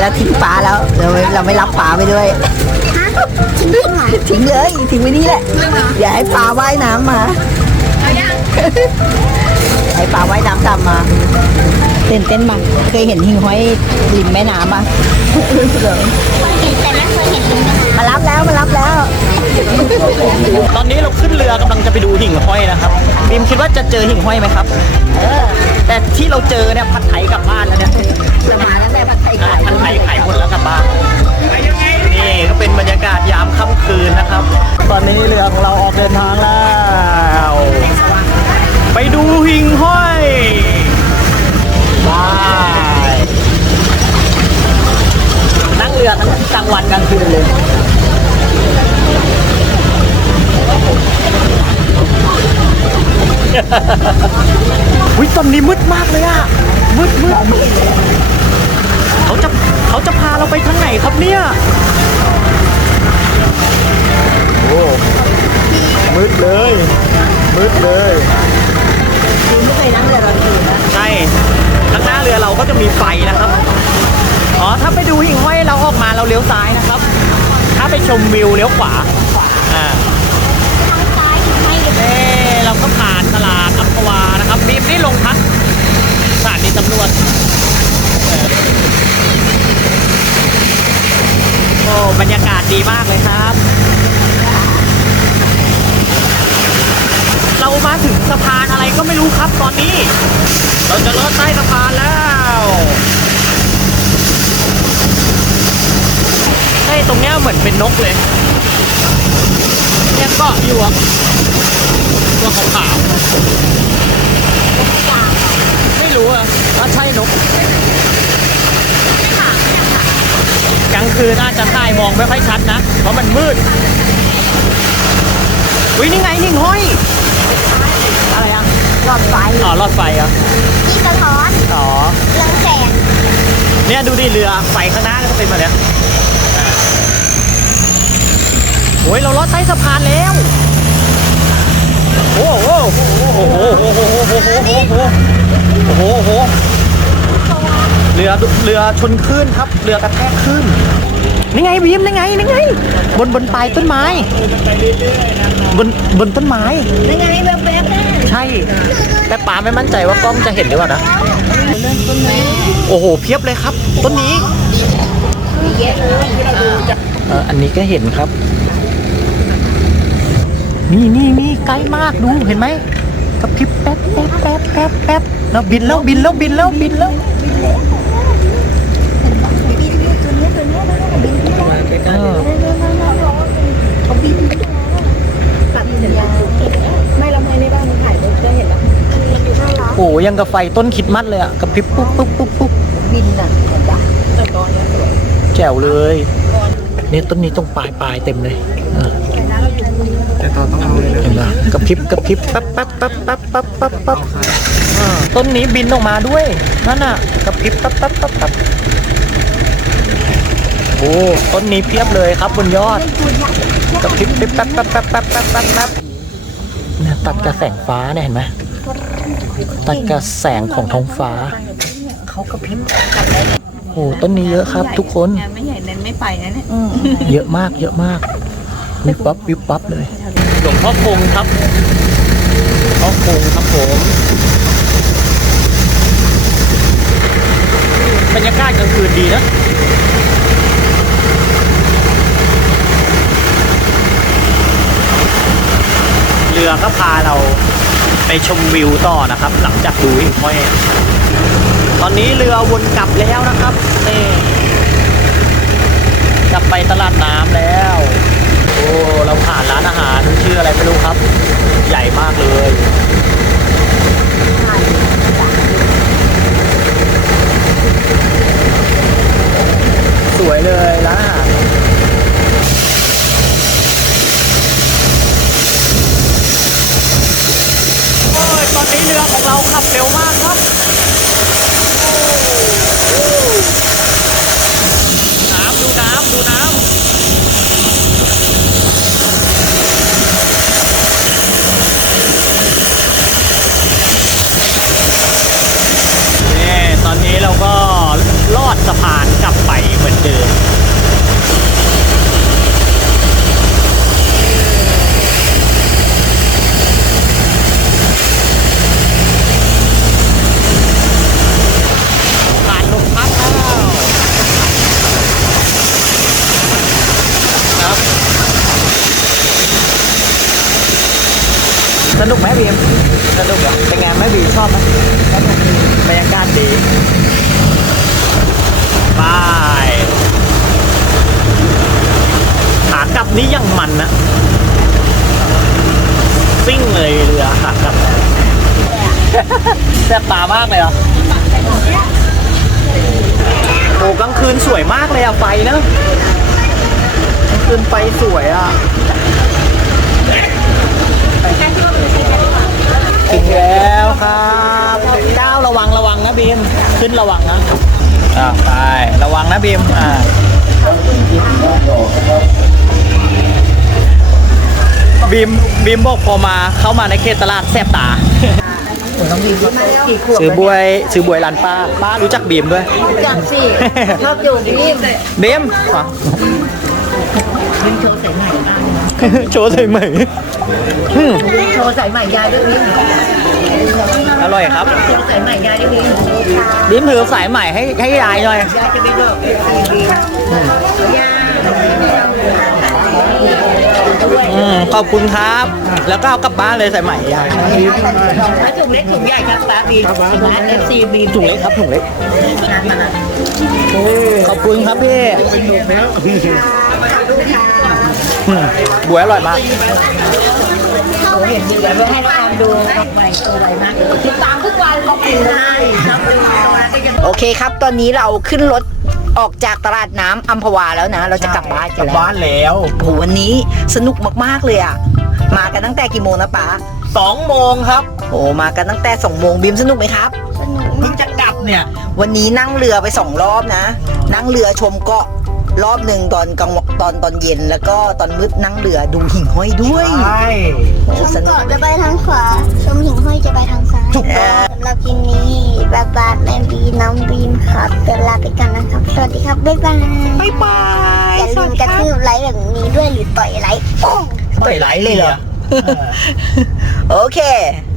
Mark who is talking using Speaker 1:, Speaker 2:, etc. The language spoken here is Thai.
Speaker 1: แล้วทิ้งปลาแล้วเราไม่เราไม่รับปลาไปด้วย
Speaker 2: ฮะจริงจริงเหรอ
Speaker 1: ทิ้งเลยทิ้งไว้นี่แหละ อย่าให้ปลาว่ายน้ำมา
Speaker 2: เอายัง
Speaker 1: ให้ปลาว่ายน้ำตามมาตื่นเต้นมั้งเคยเห็นหิ่งห้อยริมแม่น้ำมั้
Speaker 2: เคยเห็นแต่ไม่เคยเห็นลิงนะคะ
Speaker 1: มารับแล้วมารับแล้ว
Speaker 3: ตอนนี้เราขึ้นเรือกำลังจะไปดูหิ่งห้อยนะครับบีมคิดว่าจะเจอหิ่งห้อยไหมครับ
Speaker 1: เออ
Speaker 3: แต่ที่เราเจอเนี่ยผัดไทยกลับบ้าน วิ
Speaker 1: ต
Speaker 3: อนนี้มืดมากเลยอะมืดมืดเขาจะเขาจะพาเราไปทางไหนครับเนี่ย โอ้ มืดเลย มืดเลย
Speaker 1: จริงไม่เคยนั่งเรือตอนคืนนะ
Speaker 3: ใช่ข้างหน้าเรือเราก็จะมีไฟนะครับ อ๋อ ถ้าไปดูหิ่งห้อยเราออกมาเราเลี้ยวซ้ายนะครับ ถ้าไปชมวิวเลี้ยวขวาอ่า
Speaker 2: ทางซ้ายถึงไม่เลย
Speaker 3: เราก็ผ่านตลาดอัมพวานะครับบีมนี่ลงพักสถานีตำรวจโอ้บรรยากาศดีมากเลยครับ เรามาถึงสะพานอะไรก็ไม่รู้ครับตอนนี้ เราจะลอดใต้สะพานแล้วเฮ้ยตรงเนี้ยเหมือนเป็นนกเลย เนี่ยเกาะอยู่อะตัวขาวๆไม่รู้อะว่าใช่นกกลางคืนอาจจะถ่ายมองไม่ค่อยชัดนะ เพราะมันมืดอุ้ยนี่ไงหิ่งห้อยอะไรอะ
Speaker 1: หลอดไฟ
Speaker 3: อ๋อหลอดไฟอะ
Speaker 2: มีสะท้อน
Speaker 3: อ๋อ
Speaker 2: เรืองแสง
Speaker 3: เนี่ยดูดิเรือไฟข้างหน้าก็เป็นแบบเนี้ยอ่า โอ้ยเราลอดใต้สะพานแล้วโอ้โหโอ้โหโอ้โหโอ้โหโอ้โหโอ้โหโอ้โหเรือเรือชนคลื่นครับ เรือกระแทกคลื่นนี่ไงบีมนี่ไงนี่ไง บนบนปลายต้นไม้ บนบนต้นไม้
Speaker 1: ยังไงแบบแบบๆนะ
Speaker 3: ใช่ แต่ป๋าไม่มั่นใจว่ากล้องจะเห็นหรือเปล่านะโอ้โหเพียบเลยครับ ต้นนี้อันนี้ก็เห็นครับ นี่นี่นี่ใกล้มากดูเห็นไหมกระพริบแป๊บแป๊บแป๊บแป๊บแป๊บแล้วบินแล้วบินแล้วบินแล้วบินแล้วเออ
Speaker 1: ไม่ละไม่ในบ้านมันถ่ายรูปก็เห็นแล้ว
Speaker 3: โอ้โหยังกับไฟต้นคริดมัดเลยอะกระพริบปุ๊บปุ๊บปุ๊บปุ๊บ
Speaker 1: บินอะเห็นปะแต่ตอนนี้สวย
Speaker 3: แจ๋วเลย เนี่ยต้นนี้ตรงปลายปลายเต็มเลยเออ กระพริบกระพริบแป๊บแป๊บแป๊บแป๊บแป๊บแป๊บแป๊บต้นนี้บินออกมาด้วยนั่นน่ะกระพริบแป๊บแป๊บแป๊บแป๊บโอ้ต้นนี้เพียบเลยครับบนยอดกระพริบแป๊บแป๊บแป๊บแป๊บแป๊บแป๊บแป๊บแป๊บเนี่ยตัดกับแสงฟ้าเนี่ยเห็นไหมตัดกับแสงของท้องฟ้า
Speaker 1: เขากระพริบ
Speaker 3: โอ้ต้นนี้เยอะครับ ทุกคน
Speaker 1: ไม่ใหญ่เน้นไม่ไปนะเนี่ย
Speaker 3: เยอะมากเยอะมากวิบปั๊บวิบปั๊บเลย พ่อคงครับพ่อคงครับผมบรรยากาศกลางคืนดีนะเรือก็พาเราไปชมวิวต่อนะครับ หลังจากดูหิ่งห้อยตอนนี้เรือวนกลับแล้วนะครับนี่กลับไปตลาดน้ำแล้ว โอ้ เราผ่านร้านอาหารชื่ออะไรไม่รู้ครับ ใหญ่มากเลย สวยเลยร้านอาหารโอ้ย ตอนนี้เรือของเราขับเร็วมากครับ น้ำดูน้ำดูน้ำนี่ตอนนี้เราก็ลอดสะพานกลับไป สนุกไหมบีมสนุกเหรอเป็นไงไหมบีมชอบไหมสนุกบรรยากาศดีบายขากลับนี่ยังมันนะซิ่งเลยเรือขากลับแซ่บตามากเลยเหรอโอ้กลางคืนสวยมากเลยอะไฟเนอะกลางคืนไฟสวยอะ ถึงแล้วครับก้าวระวังระวังนะบีมขึ้นระวังนะอ่าไประวังนะบีมอ่าบีมบีมบอกพอมาเข้ามาในเขตตลาดแสบตาซื้อบวยซื้อบวยร้านป้า ป้ารู้จักบีมด้วย
Speaker 1: จับสิชอบอยู่บีม
Speaker 3: บีม
Speaker 1: บีมโชว์ใส่ใหม่ได้นะ
Speaker 3: โชว์ใส่ไหมอืม
Speaker 1: โชว์ใส่ใหม่ยายด้วยบีม
Speaker 3: อร่อยครับ
Speaker 1: โชว์ใส่ใหม่ยายด้วยบีม
Speaker 3: บีมถือสายใหม่ให้ให้ยายหน่อย
Speaker 1: ยายจะไปบอกเอฟซีบีมยาย
Speaker 3: อืมขอบคุณครับ แล้วก็เอากลับบ้านเลยสายใหม่ยาย
Speaker 1: แล้วถุงเล็กถุงใหญ่ครับป้าบีมร้านเอฟซีบีม
Speaker 3: ถุงเล็กครับถุงเล็ก ขอบคุณครับพี่ อืมบวยอร่อยมาก
Speaker 1: โอ้เห็นดีแล้วให้ตามดูไวตัวไวมากเลยติดตามทุกวันขอบคุณได้โอเคครับ ตอนนี้เราขึ้นรถออกจากตลาดน้ำอัมพวาแล้วนะ เราจะกลับบ้าน
Speaker 3: ก
Speaker 1: กั
Speaker 3: ลั
Speaker 1: น
Speaker 3: บ
Speaker 1: แล้ว
Speaker 3: บ้านแล้ว
Speaker 1: โหวันนี้สนุกมากๆเลยอะ มากันตั้งแต่กี่โมงนะป๊า
Speaker 3: สองโมงครับ
Speaker 1: โอ้มากันตั้งแต่สองโมงบีมสนุกไหมครับ
Speaker 2: สนุก
Speaker 3: เพิ่งจะกลับเนี่ย
Speaker 1: วันนี้นั่งเรือไปสองรอบนะ นั่งเรือชมเกาะ รอบหนึ่งตอนกลางวันตอนตอนเย็นแล้วก็ตอนมืดนั่งเรือดูหิ่งห้อยด้วย
Speaker 3: ใช่
Speaker 1: โอ้
Speaker 2: ชม
Speaker 1: สนุก
Speaker 2: เกาะจะไปทางขวา ชมหิ่งห้อยจะไปทางซ้าย
Speaker 3: ถูกต้อง
Speaker 2: สำหรับคลิปนี้บาบาแม่บีน้องบีมครับเดี๋ยวลาไปกันนะครับ สวัสดีครับ บ๊ายบาย
Speaker 1: บ๊ายบาย
Speaker 2: อย่าลืมกระทืบไลค์แบบนี้ด้วยหรือต่อยไลค์โป้ง
Speaker 3: ต่อยไหลเลยเหรอ
Speaker 1: โอเค
Speaker 3: บ